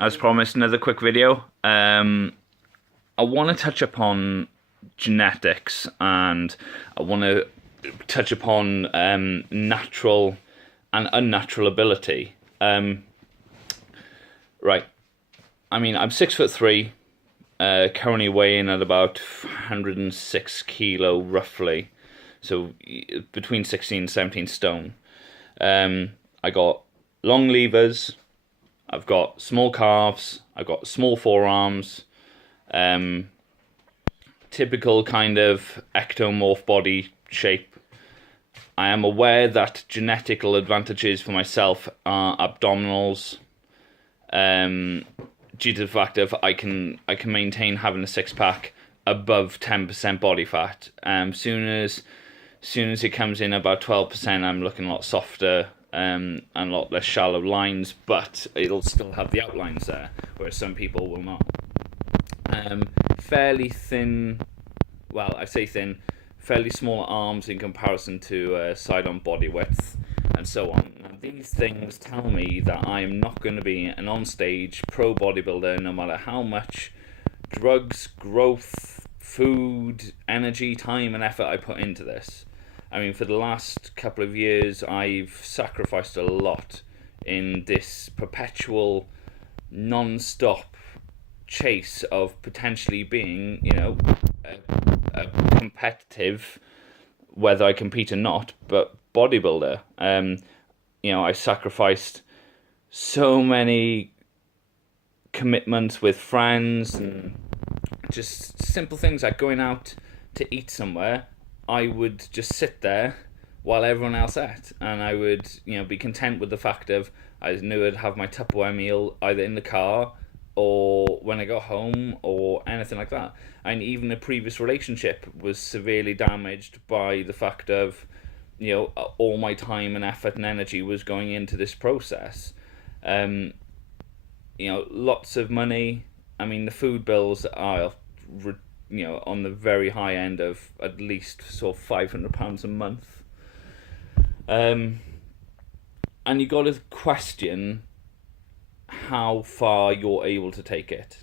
As promised, another quick video. I want to touch upon genetics, and I want to touch upon natural and unnatural ability. Right. I mean, I'm 6'3", currently weighing at about 106 kilo roughly, so between 16 and 17 stone. I got long levers. I've got small calves. I've got small forearms. Typical kind of ectomorph body shape. I am aware that genetical advantages for myself are abdominals. Due to the fact of I can maintain having a six pack above 10% body fat. Soon as it comes in about 12%, I'm looking a lot softer. And a lot less shallow lines, but it'll still have the outlines there, whereas some people will not. Fairly thin, well, I say thin, fairly small arms in comparison to side-on body width, and so on. Now, these things tell me that I am not going to be an on-stage pro bodybuilder, no matter how much drugs, growth, food, energy, time, and effort I put into this. I mean, for the last couple of years, I've sacrificed a lot in this perpetual, non-stop chase of potentially being, a competitive, whether I compete or not, but bodybuilder. I sacrificed so many commitments with friends and just simple things like going out to eat somewhere. I would just sit there while everyone else ate, and I would, be content with the fact of I knew I'd have my Tupperware meal either in the car or when I got home or anything like that. And even a previous relationship was severely damaged by the fact of, all my time and effort and energy was going into this process. Lots of money. I mean, the food bills are on the very high end of at least sort of £500 a month. And you got to question how far you're able to take it.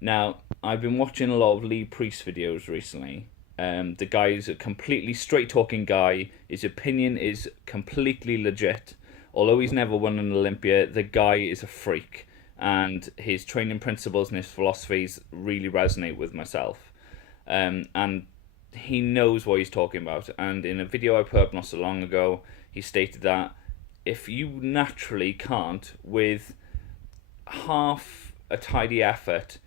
Now, I've been watching a lot of Lee Priest videos recently. The guy is a completely straight-talking guy. His opinion is completely legit. Although he's never won an Olympia, the guy is a freak. And his training principles and his philosophies really resonate with myself. And he knows what he's talking about. And in a video I put up not so long ago, he stated that if you naturally can't, with half a tidy effort,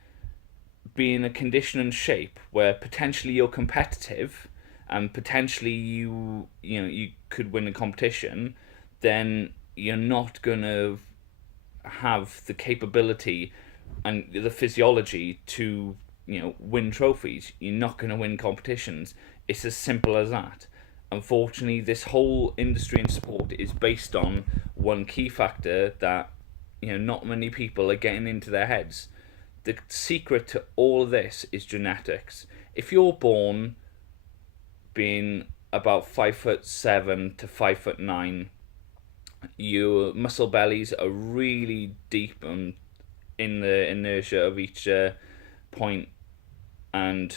be in a condition and shape where potentially you're competitive and potentially you could win a competition, then you're not going to have the capability and the physiology to win trophies. You're not going to win competitions. It's as simple as that. Unfortunately, this whole industry and sport is based on one key factor that not many people are getting into their heads. The secret to all of this is genetics. If you're born being about 5'7" to 5'9", your muscle bellies are really deep and in the inertia of each point, and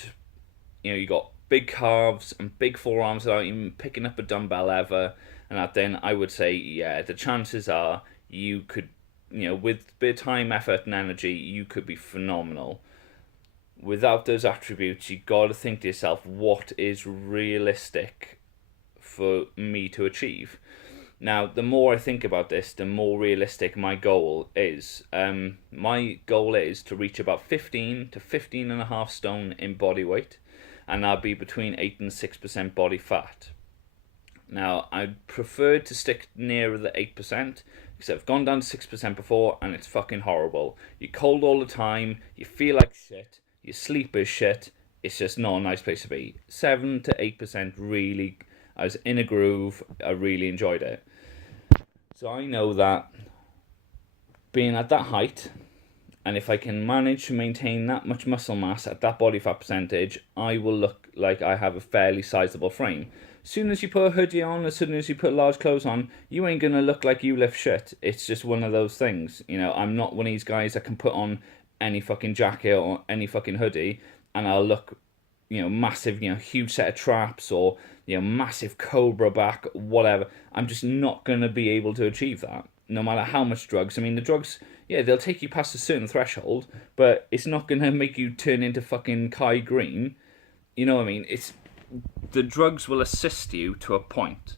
you got big calves and big forearms without even picking up a dumbbell ever, and that, then I would say, the chances are you could, with a bit of time, effort, and energy, you could be phenomenal. Without those attributes, you got to think to yourself, what is realistic for me to achieve? Now, the more I think about this, the more realistic my goal is. My goal is to reach about 15 to 15 and a half stone in body weight, and I'll be between 8 and 6% body fat. Now, I'd prefer to stick nearer the 8%, because I've gone down to 6% before, and it's fucking horrible. You're cold all the time, you feel like shit, you sleep is shit, it's just not a nice place to be. 7 to 8% really, I was in a groove, I really enjoyed it. So I know that being at that height, and if I can manage to maintain that much muscle mass at that body fat percentage, I will look like I have a fairly sizable frame. As soon as you put a hoodie on, as soon as you put large clothes on, you ain't gonna look like you lift shit. It's just one of those things. I'm not one of these guys that can put on any fucking jacket or any fucking hoodie and I'll look, massive, huge set of traps or, massive cobra back, whatever. I'm just not gonna be able to achieve that. No matter how much drugs. I mean, the drugs, yeah, they'll take you past a certain threshold, but it's not gonna make you turn into fucking Kai Green. You know what I mean? The drugs will assist you to a point,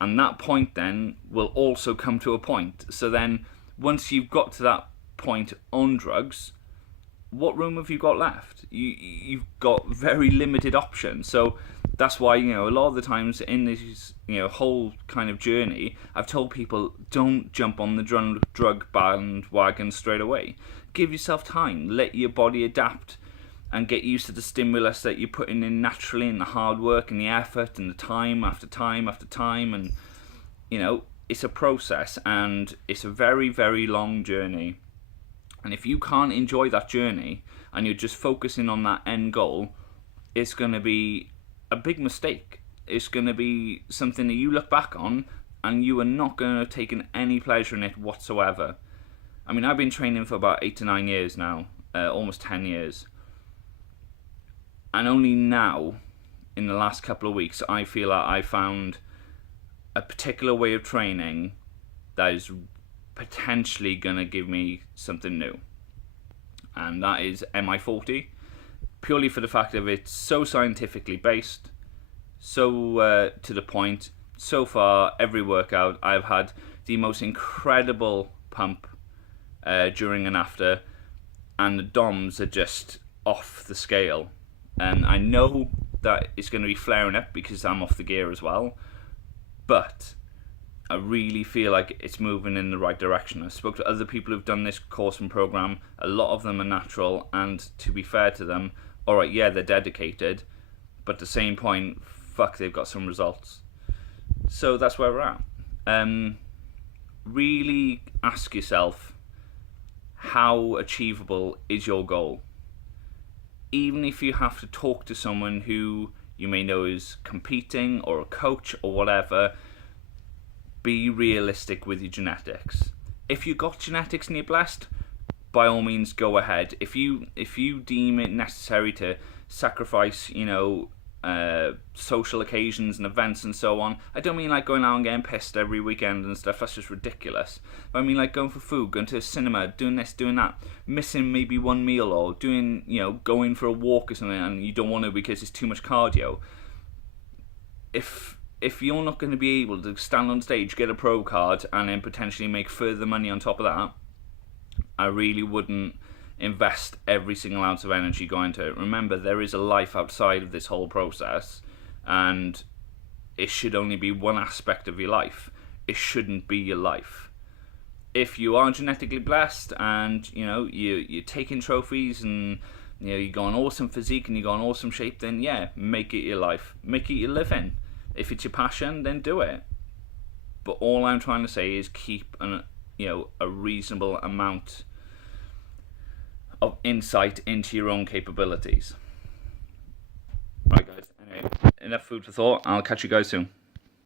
and that point then will also come to a point. So then, once you've got to that point on drugs, what room have you got left? You've got very limited options. So that's why, a lot of the times in this, whole kind of journey, I've told people, don't jump on the drug bandwagon straight away. Give yourself time. Let your body adapt and get used to the stimulus that you're putting in naturally, and the hard work and the effort and the time after time after time. And, it's a process, and it's a very, very long journey. And if you can't enjoy that journey and you're just focusing on that end goal, it's going to be a big mistake. It's going to be something that you look back on and you are not going to have taken any pleasure in it whatsoever. I mean, I've been training for about 8 to 9 years now, almost 10 years. And only now, in the last couple of weeks, I feel like I found a particular way of training that is potentially going to give me something new. And that is MI40. Purely for the fact that it's so scientifically based, so to the point. So far, every workout, I've had the most incredible pump during and after, and the DOMs are just off the scale. And I know that it's going to be flaring up because I'm off the gear as well, but I really feel like it's moving in the right direction. I spoke to other people who've done this course and program. A lot of them are natural, and to be fair to them, alright, yeah, they're dedicated, but at the same point, fuck, they've got some results. So that's where we're at. Really ask yourself, how achievable is your goal? Even if you have to talk to someone who you may know is competing, or a coach or whatever, be realistic with your genetics. If you got genetics and you're blessed, by all means go ahead. If you deem it necessary to sacrifice, social occasions and events and so on, I don't mean like going out and getting pissed every weekend and stuff, that's just ridiculous. But I mean like going for food, going to a cinema, doing this, doing that, missing maybe one meal, or doing, going for a walk or something and you don't want to because it's too much cardio. If you're not going to be able to stand on stage, get a pro card, and then potentially make further money on top of that, I really wouldn't invest every single ounce of energy going into it. Remember, there is a life outside of this whole process, and it should only be one aspect of your life. It shouldn't be your life. If you are genetically blessed and, you're taking trophies and, you got an awesome physique and you got an awesome shape, then yeah, make it your life. Make it your living. If it's your passion, then do it. But all I'm trying to say is keep a reasonable amount of insight into your own capabilities. Right, guys. Anyway, enough food for thought. I'll catch you guys soon.